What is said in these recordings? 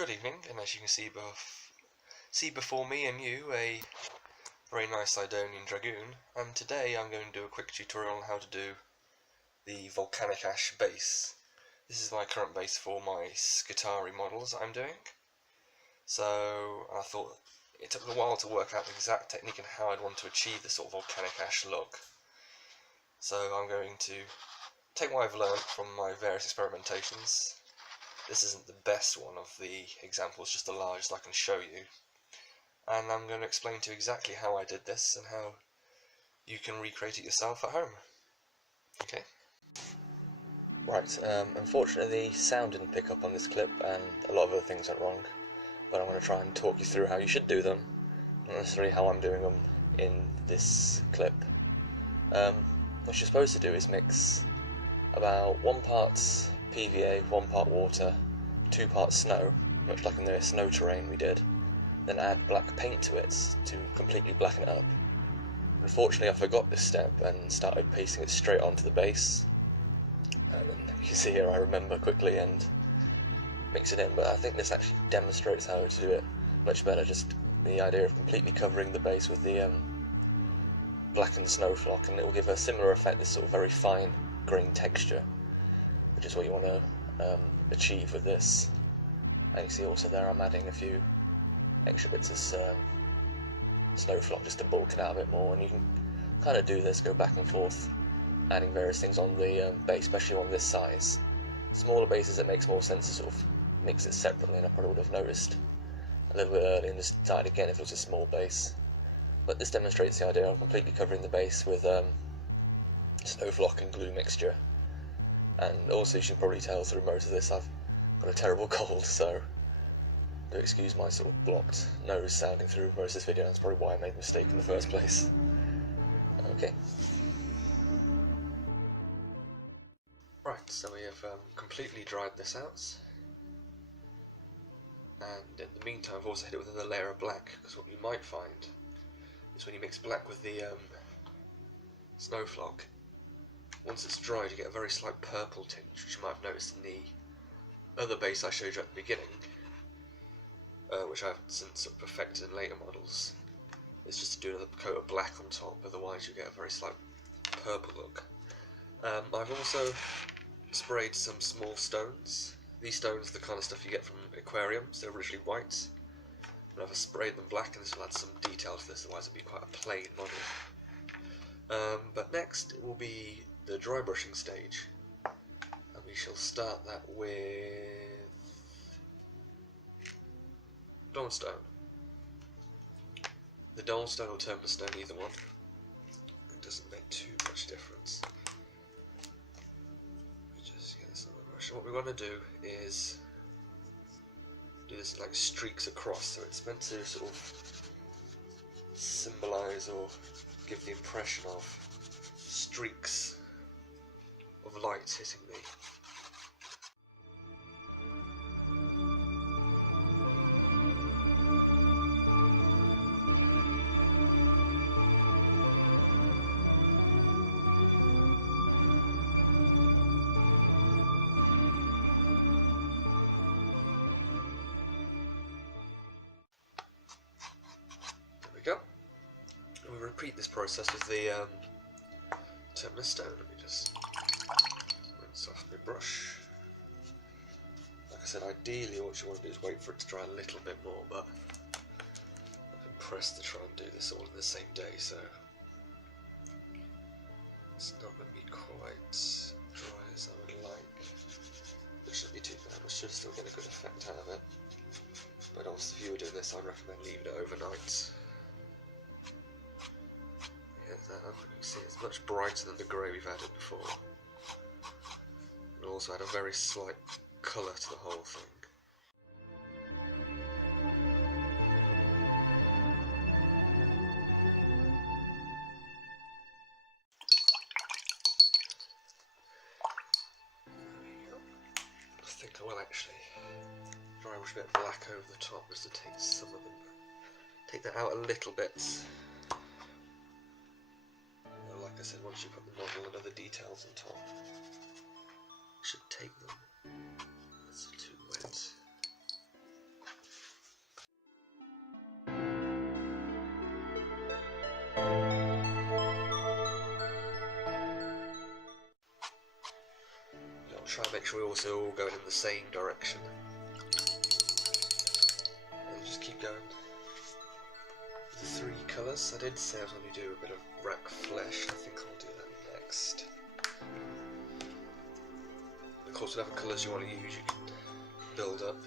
Good evening, and as you can see before me and you a very nice Sidonian Dragoon, and today I'm going to do a quick tutorial on how to do the volcanic ash base. This is my current base for my Skitarii models I'm doing. So I thought it took a while to work out the exact technique and how I'd want to achieve this sort of volcanic ash look. So I'm going to take what I've learned from my various experimentations. This isn't the best one of the examples, just the largest I can show you. And I'm going to explain to you exactly how I did this and how you can recreate it yourself at home. Okay? Right, unfortunately the sound didn't pick up on this clip and a lot of other things went wrong, but I'm going to try and talk you through how you should do them, not necessarily how I'm doing them in this clip. What you're supposed to do is mix about 1 part PVA, 1 part water, 2 parts snow, much like in the snow terrain we did, then add black paint to it to completely blacken it up. Unfortunately I forgot this step and started pasting it straight onto the base, and you can see here I remember quickly and mix it in, but I think this actually demonstrates how to do it much better, just the idea of completely covering the base with the blackened snow flock, and it will give a similar effect, this sort of very fine grain texture, which is what you want to achieve with this. And you see also there I'm adding a few extra bits of snow flock just to bulk it out a bit more, and you can kind of do this, go back and forth, adding various things on the base, especially on this size. Smaller bases it makes more sense to sort of mix it separately, and I probably would have noticed a little bit earlier and just started again if it was a small base. But this demonstrates the idea of completely covering the base with snow flock and glue mixture. And also, you should probably tell through most of this I've got a terrible cold, so do excuse my sort of blocked nose sounding through most of this video. That's probably why I made the mistake in the first place. Okay. Right, so we have completely dried this out. And in the meantime I've also hit it with another layer of black, because what you might find is when you mix black with the snow flock, once it's dried you get a very slight purple tinge, which you might have noticed in the other base I showed you at the beginning, which I've since sort of perfected in later models. It's just to do another coat of black on top, otherwise you get a very slight purple look. I've also sprayed some small stones. These stones are the kind of stuff you get from aquariums. They're originally white, but I've sprayed them black, and this will add some detail to this, otherwise it'll be quite a plain model. But next it will be the dry brushing stage, and we shall start that with dawnstone. The dawnstone or terminus stone, either one. It doesn't make too much difference. Just get this on the brush. And what we want to do is do this like streaks across, so it's meant to sort of symbolise or give the impression of streaks of light hitting me. There we go. And we repeat this process with the terminus stone. Let me just rinse off my brush. Like I said, ideally what you want to do is wait for it to dry a little bit more, but I've been pressed to try and do this all in the same day, so it's not going to be quite dry as I would like. It shouldn't be too bad, we should still get a good effect out of it. But also if you were doing this, I'd recommend leaving it overnight. That up, and you can see it's much brighter than the grey we've added before. It also add a very slight colour to the whole thing. There we go. I think I will actually dry brush a bit of black over the top just to take some of them, take that out a little bit. Like I said, once you put the model and other details on top, you should take them. That's too wet. try and make sure we're also all going in the same direction. And just keep going. The 3 colours. I did say I was going to do a bit of rack flesh. I think I'll do that next. Of course, whatever colours you want to use, you can build up.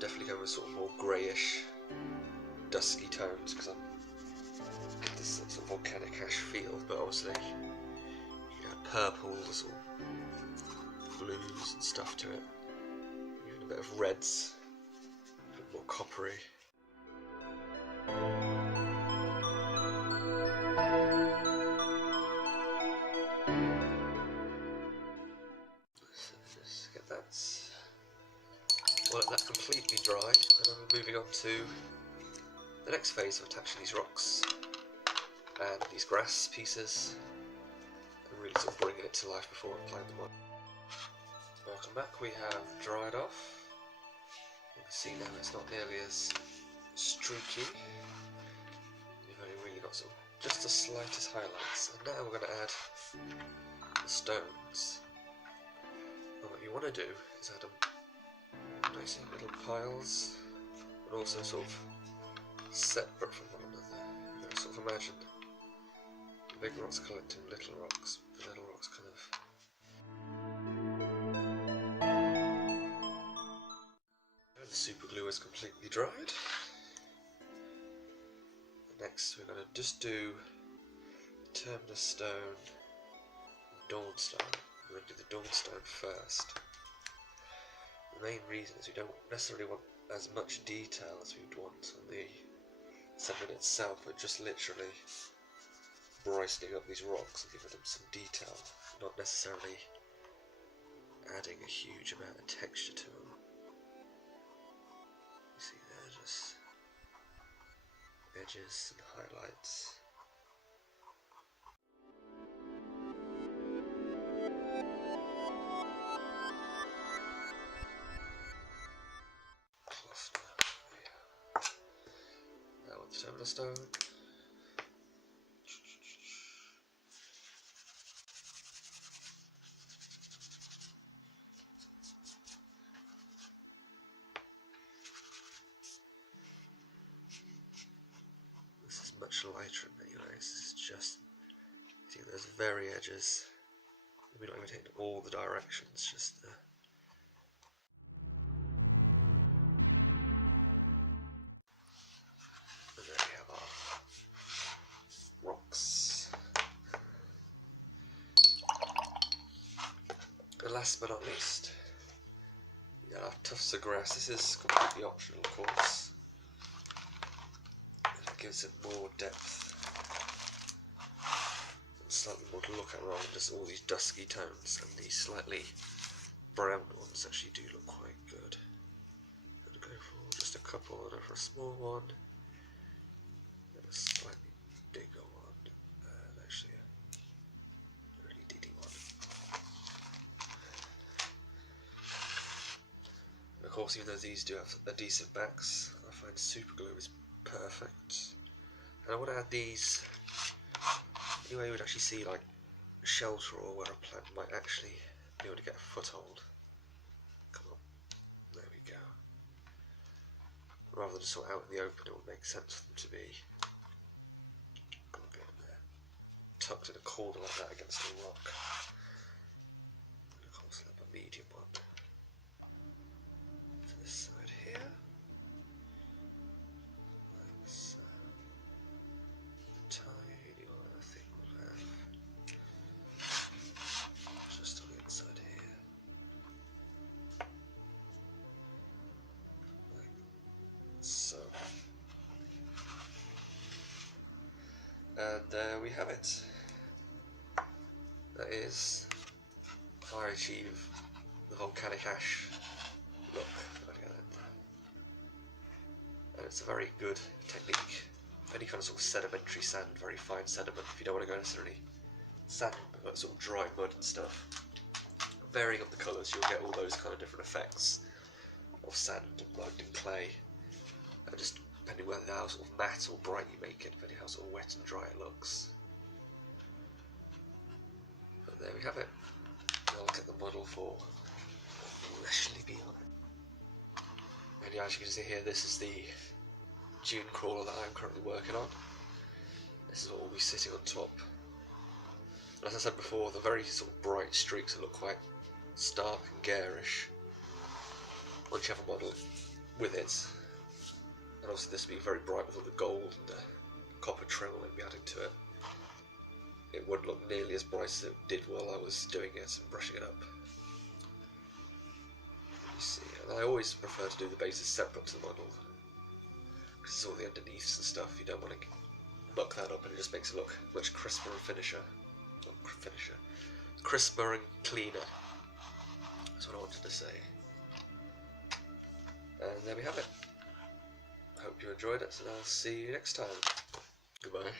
Definitely go with sort of more greyish, dusky tones because I get this sort of volcanic ash feel. But obviously, you know, purples or blues and stuff to it. Even a bit of reds, a bit more coppery. Well, let that completely dry, and then we're moving on to the next phase of attaching these rocks and these grass pieces and really sort of bringing it to life before applying them on. Welcome back, we have dried off. You can see now it's not nearly as streaky. We've only really got sort of just the slightest highlights, and now we're going to add the stones. And what you want to do is add them nice little piles, but also sort of separate from one another. You know, sort of imagine the big rocks collecting little rocks, the little rocks kind of. And the super glue is completely dried. Next, we're going to just do terminus stone, dawn stone. We're going to do the dawn stone first. The main reason is we don't necessarily want as much detail as we'd want on the sediment itself, but just literally brightening up these rocks and giving them some detail, not necessarily adding a huge amount of texture to them. You see there, just edges and highlights. Terminus stone. This is much lighter in many ways. This is just, see those very edges. We're not even hitting all the directions, just the. And there we have our rocks. And last but not least, we got our tufts of grass. This is completely optional, of course. It gives it more depth, and slightly more to look at rather than just all these dusky tones. And these slightly brown ones actually do look quite good. I'm going to go for just a couple, and go for a small one, and a slightly bigger one, and actually a really diddy one. And of course, even though these do have a decent backs, I find super glue is perfect. And I want to add these anywhere you would actually see like shelter or where a plant might actually be able to get a foothold. Come on, there we go. Rather than just sort of out in the open, it would make sense for them to be tucked in a corner like that against a rock. And of course, I'll have a medium one to this side here. Like so. The tiny one I think we'll have just on the inside here. Like so. And there we have it. That is how I achieve the volcanic ash look. And it's a very good technique. Any kind of sort of sedimentary sand, very fine sediment, if you don't want to go necessarily sand, but sort of dry mud and stuff. Varying up the colours, you'll get all those kind of different effects of sand and mud and clay. And just depending whether how sort of matte or bright you make it, depending how sort of wet and dry it looks. But there we have it. I'll get the model for Leslie be on it. And yeah, as you can see here, this is the dune crawler that I'm currently working on. This is what will be sitting on top. And as I said before, the very sort of bright streaks that look quite stark and garish once you have a model with it. And obviously this will be very bright with all the gold and the copper trim we'll be adding to it. It wouldn't look nearly as bright as it did while I was doing it and brushing it up. You see, and I always prefer to do the bases separate to the model, because it's all the underneaths and stuff. You don't want to muck that up, and it just makes it look much crisper and crisper and cleaner. That's what I wanted to say. And there we have it. I hope you enjoyed it, and I'll see you next time. Goodbye.